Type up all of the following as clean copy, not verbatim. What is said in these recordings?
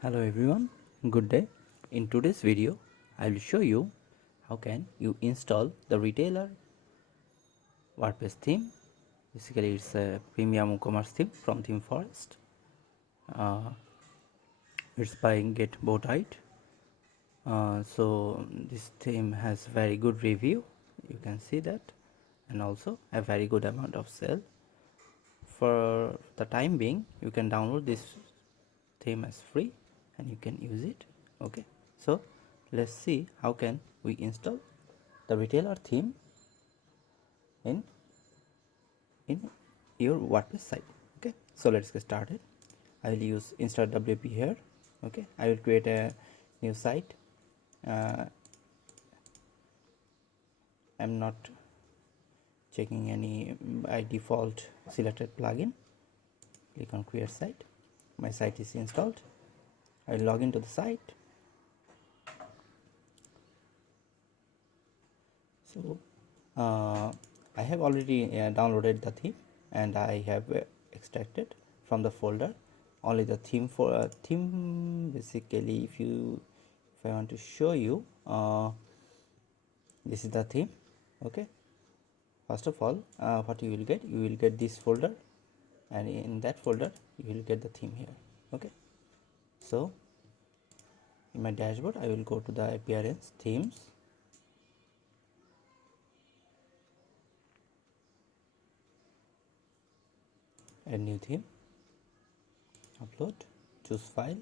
Hello everyone, good day. In today's video, I will show you how can you install the retailer WordPress theme. Basically, it's a premium WooCommerce theme from Theme Forest. It's by Get Botite. So this theme has very good review. You can see that, and also a very good amount of sale. For the time being, you can download this theme as free and you can use it. Okay, so let's see how can we install the retailer theme in your WordPress site. Okay, so let's get started. I will use install WP here. Okay, I will create a new site. I'm not checking any by default selected plugin. Click on create site. My site is installed. I will log into the site. So I have already downloaded the theme and I have extracted from the folder only the theme. For theme, basically, if I want to show you, this is the theme. Okay, first of all, what you will get this folder, and in that folder you will get the theme here. Okay, so in my dashboard I will go to the appearance, themes, add new theme, upload, choose file.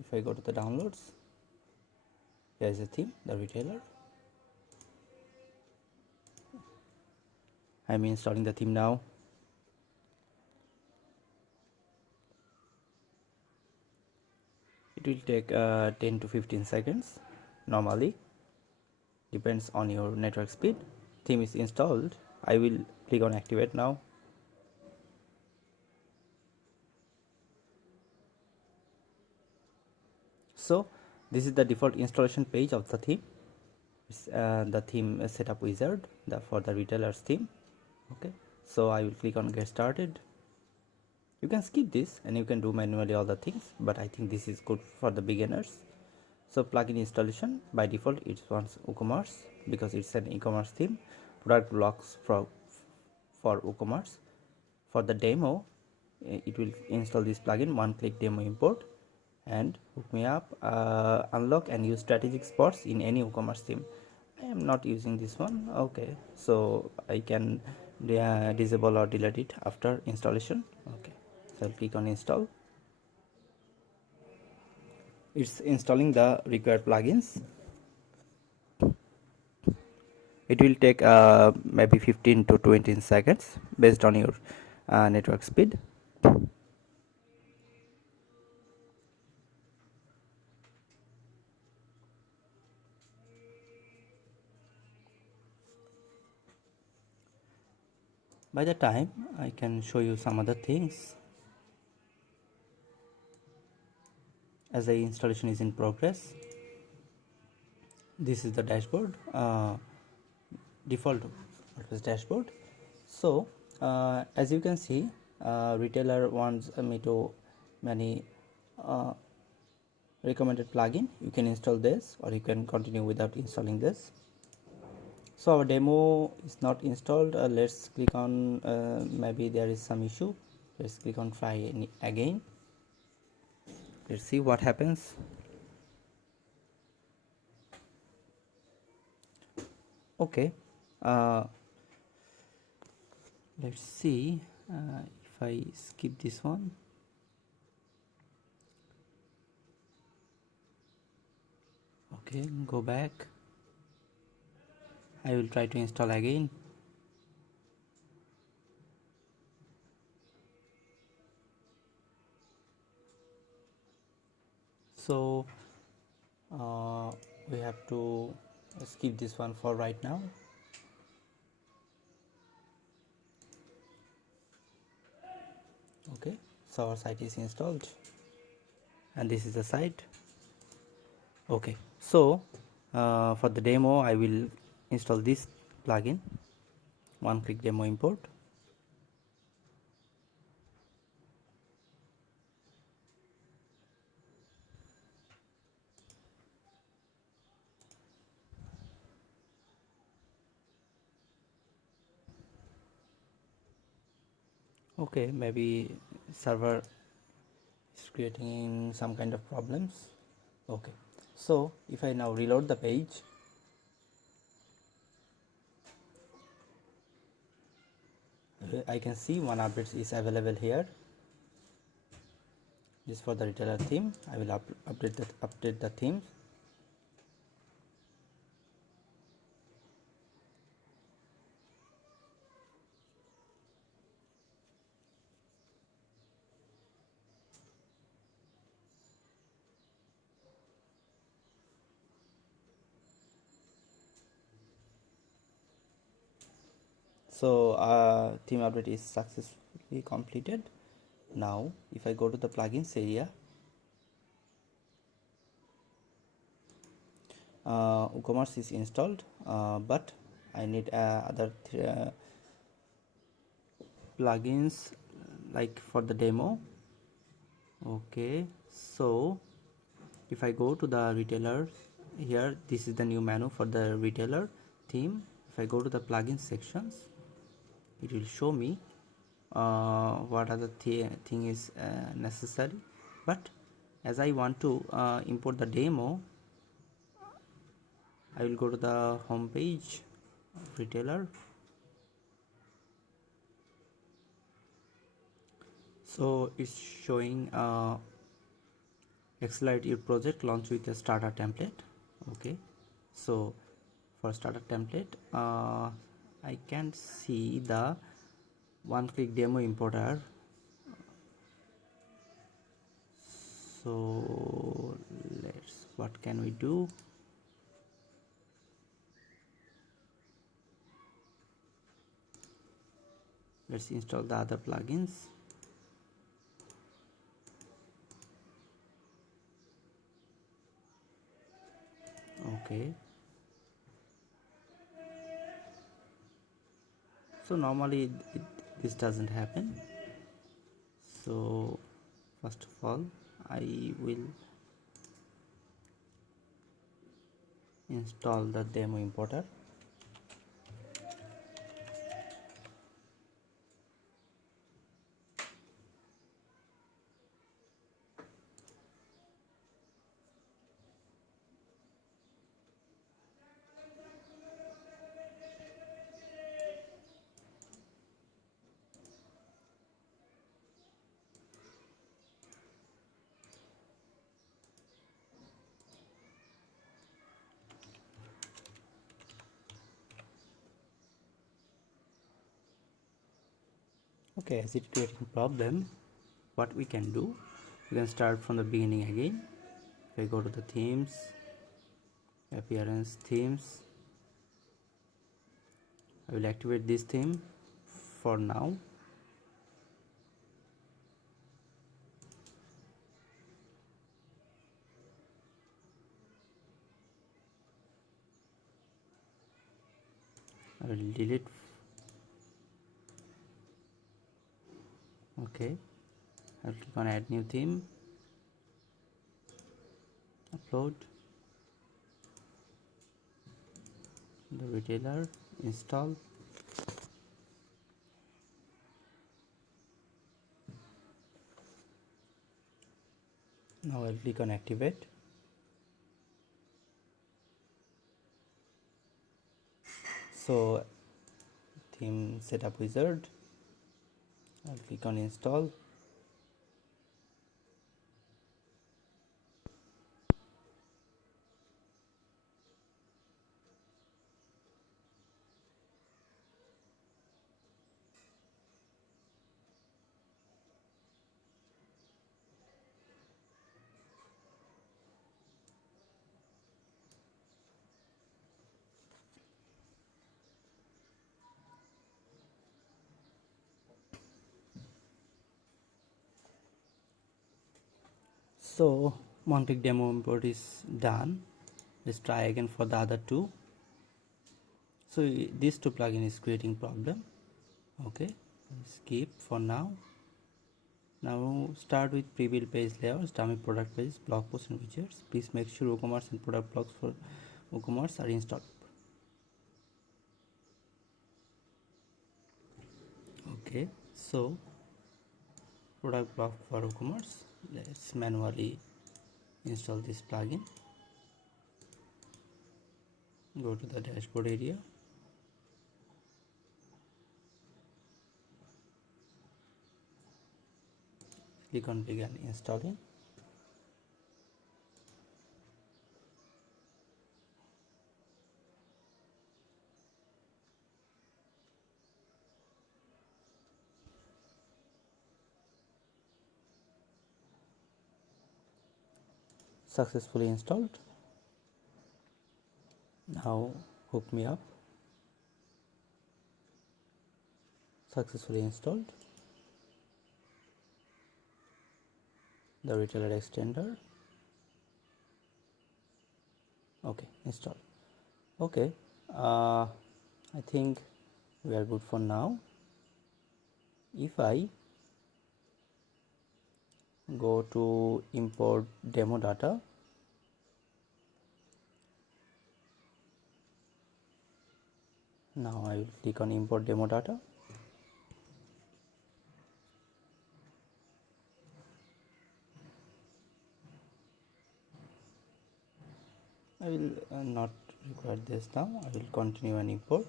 If I go to the downloads, there is a theme, the retailer. I am installing the theme now. It will take 10 to 15 seconds normally, depends on your network speed. Theme is installed. I will click on activate now. So this is the default installation page of the theme. It's the theme setup wizard for the retailer's theme. Okay, so I will click on get started. You can skip this and you can do manually all the things, but I think this is good for the beginners. So plugin installation, by default it wants WooCommerce because it's an e-commerce theme. Product blocks for WooCommerce. For the demo, it will install this plugin, one-click demo import, and hook me up, unlock and use strategic spots in any WooCommerce theme. I am not using this one. Okay, so I can disable or delete it after installation. Okay, so I'll click on install. It's installing the required plugins. It will take maybe 15 to 20 seconds based on your network speed. By the time I can show you some other things as the installation is in progress. This is the dashboard, default WordPress dashboard. So as you can see, retailer wants me to many recommended plugin. You can install this or you can continue without installing this. So our demo is not installed. Let's click on maybe there is some issue. Let's click on try again. Let's see what happens. Okay, let's see if I skip this one. Okay, go back. I will try to install again. So we have to skip this one for right now. Okay, so our site is installed and this is the site. Okay, so for the demo I will install this plugin, one-click demo import. Okay, maybe server is creating some kind of problems. Okay, so if I now reload the page, I can see one update is available here. This is for the retailer theme. I will update the themes. So theme update is successfully completed. Now if I go to the plugins area, WooCommerce is installed, but I need other plugins like for the demo. Okay, so if I go to the retailer here, this is the new menu for the retailer theme. If I go to the plugin sections, it will show me what other thing is necessary. But as I want to import the demo, I will go to the home page of retailer. So it's showing accelerate your project launch with a starter template. Okay, so for starter template, I can see the one-click demo importer. So what can we do? Let's install the other plugins. Okay, so normally this doesn't happen. So first of all, I will install the demo importer. Okay, as it creating problem, what we can do, we can start from the beginning again. If I go to the themes, appearance themes, I will activate this theme for now. I will delete. Okay, I'll click on add new theme, upload the retailer, install. Now I'll click on activate. So theme setup wizard, I'll click on install. So one-click demo import is done. Let's try again for the other two. So these two plugin is creating problem. Okay, skip for now. Now start with pre-built page layouts, dummy product pages, blog posts and widgets. Please make sure WooCommerce and product blogs for WooCommerce are installed. Okay, so product block for WooCommerce. Let's manually install this plugin. Go to the dashboard area. Click on begin installing. Successfully installed. Now hook me up. Successfully installed. The retailer extender. Okay, install. Okay, I think we are good for now. If I go to import demo data, now I will click on import demo data. I will not require this now. I will continue and import.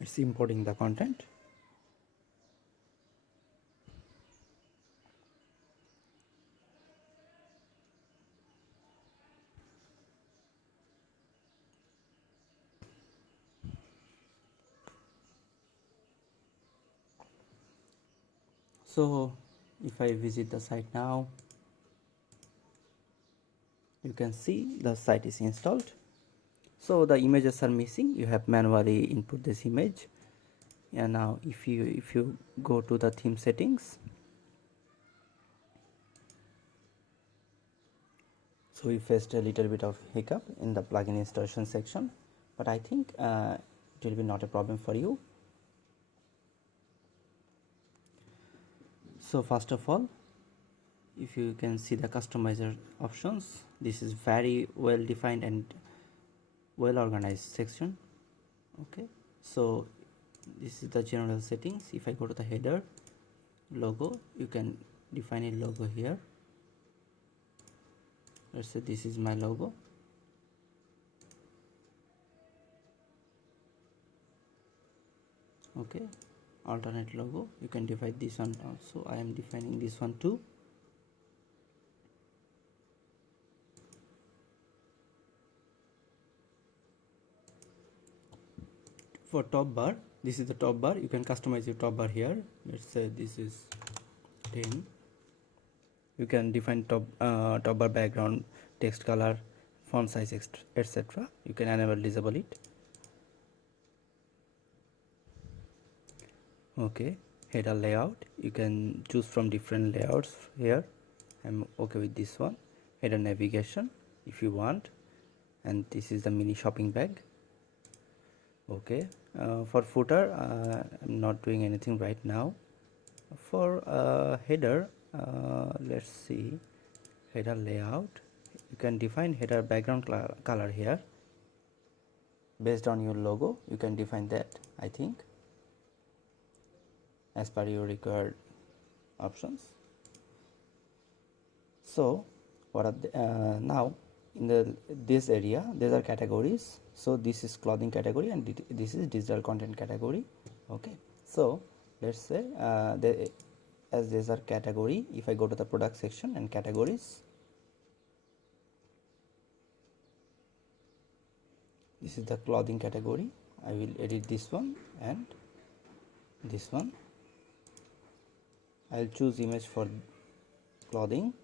It's importing the content. So if I visit the site now, you can see the site is installed. So the images are missing. You have manually input this image. And now if you go to the theme settings, so we faced a little bit of hiccup in the plugin installation section, but I think it will be not a problem for you. So first of all, if you can see the customizer options, this is very well defined and well organized section. Okay, so this is the general settings. If I go to the header logo, you can define a logo here. Let's say this is my logo. Okay, alternate logo, you can define this one also. I am defining this one too. For top bar, this is the top bar. You can customize your top bar here. Let's say this is 10. You can define top bar background, text color, font size, etc. You can enable, disable it. Okay, header layout, you can choose from different layouts here. I'm okay with this one. Header navigation if you want, and this is the mini shopping bag. Okay, for footer, I'm not doing anything right now. For header, let's see, header layout, you can define header background color here. Based on your logo, you can define that, I think, as per your required options. So what are the, now in this area there are categories. So this is clothing category and this is digital content category. Okay, so let's say as these are category, if I go to the product section and categories, this is the clothing category. I will edit this one and this one. I will choose image for clothing.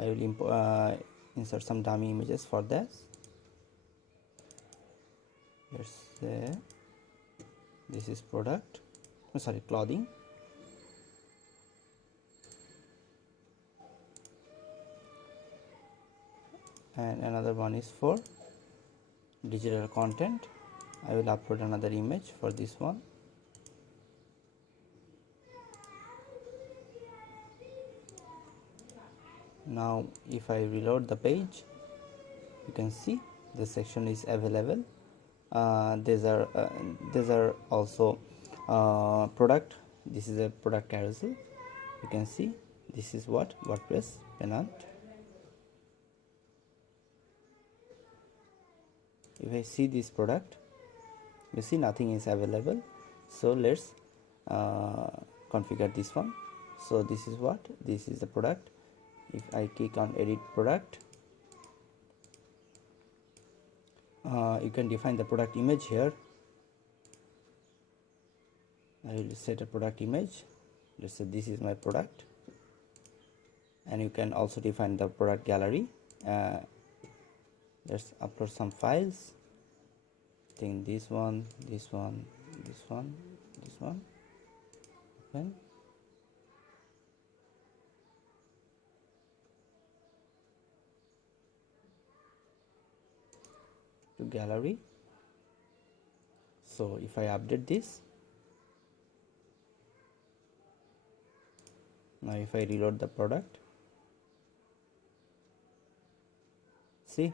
I will insert some dummy images for that. Let's say this is product, clothing. And another one is for digital content. I will upload another image for this one. Now if I reload the page, you can see the section is available. these are also product. This is a product carousel. You can see this is what WordPress tenant. If I see this product, you see nothing is available. So let's configure this one. So this is what, this is the product. If I click on edit product, you can define the product image here. I will set a product image. Let's say this is my product, and you can also define the product gallery. Let's upload some files. I think this one, this one, this one, this one. Open. To gallery. So if I update this, now if I reload the product, see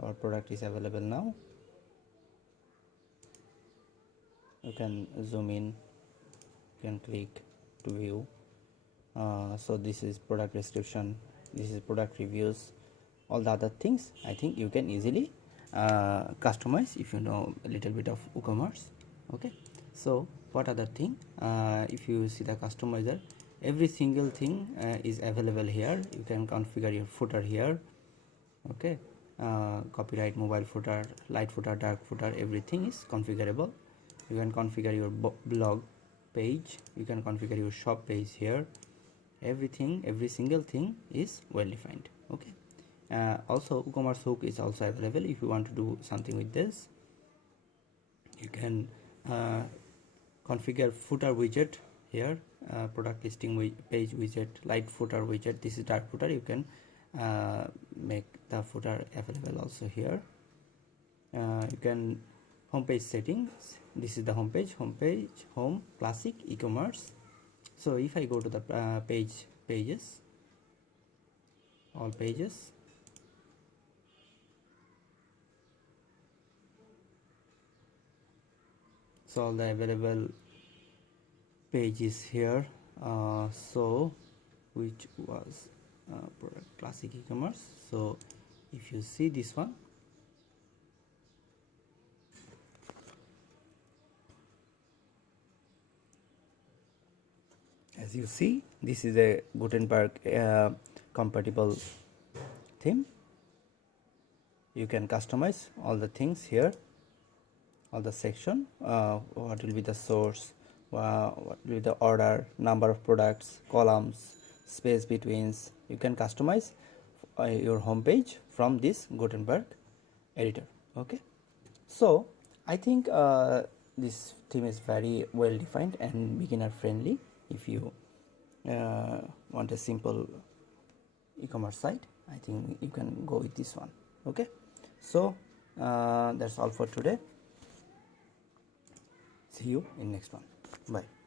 our product is available now. You can zoom in, you can click to view. So this is product description, this is product reviews, all the other things I think you can easily customize if you know a little bit of WooCommerce. Okay, so what other thing, if you see the customizer, every single thing is available here. You can configure your footer here. Okay, copyright, mobile footer, light footer, dark footer, everything is configurable. You can configure your blog page, you can configure your shop page here. Everything, every single thing is well defined. Okay, also WooCommerce hook is also available. If you want to do something with this, you can configure footer widget here, product listing page widget, light footer widget. This is dark footer. You can make the footer available also here. You can homepage settings. This is the homepage, home, classic, e-commerce. So if I go to the pages, all pages, so all the available pages here. So which was product classic e-commerce. So if you see this one, as you see, this is a Gutenberg compatible theme. You can customize all the things here, all the section, what will be the source, what will be the order, number of products, columns, space betweens. You can customize your home page from this Gutenberg editor. Okay, so I think this theme is very well defined and beginner friendly. If you want a simple e-commerce site, I think you can go with this one. Okay, so that's all for today. See you in next one. Bye.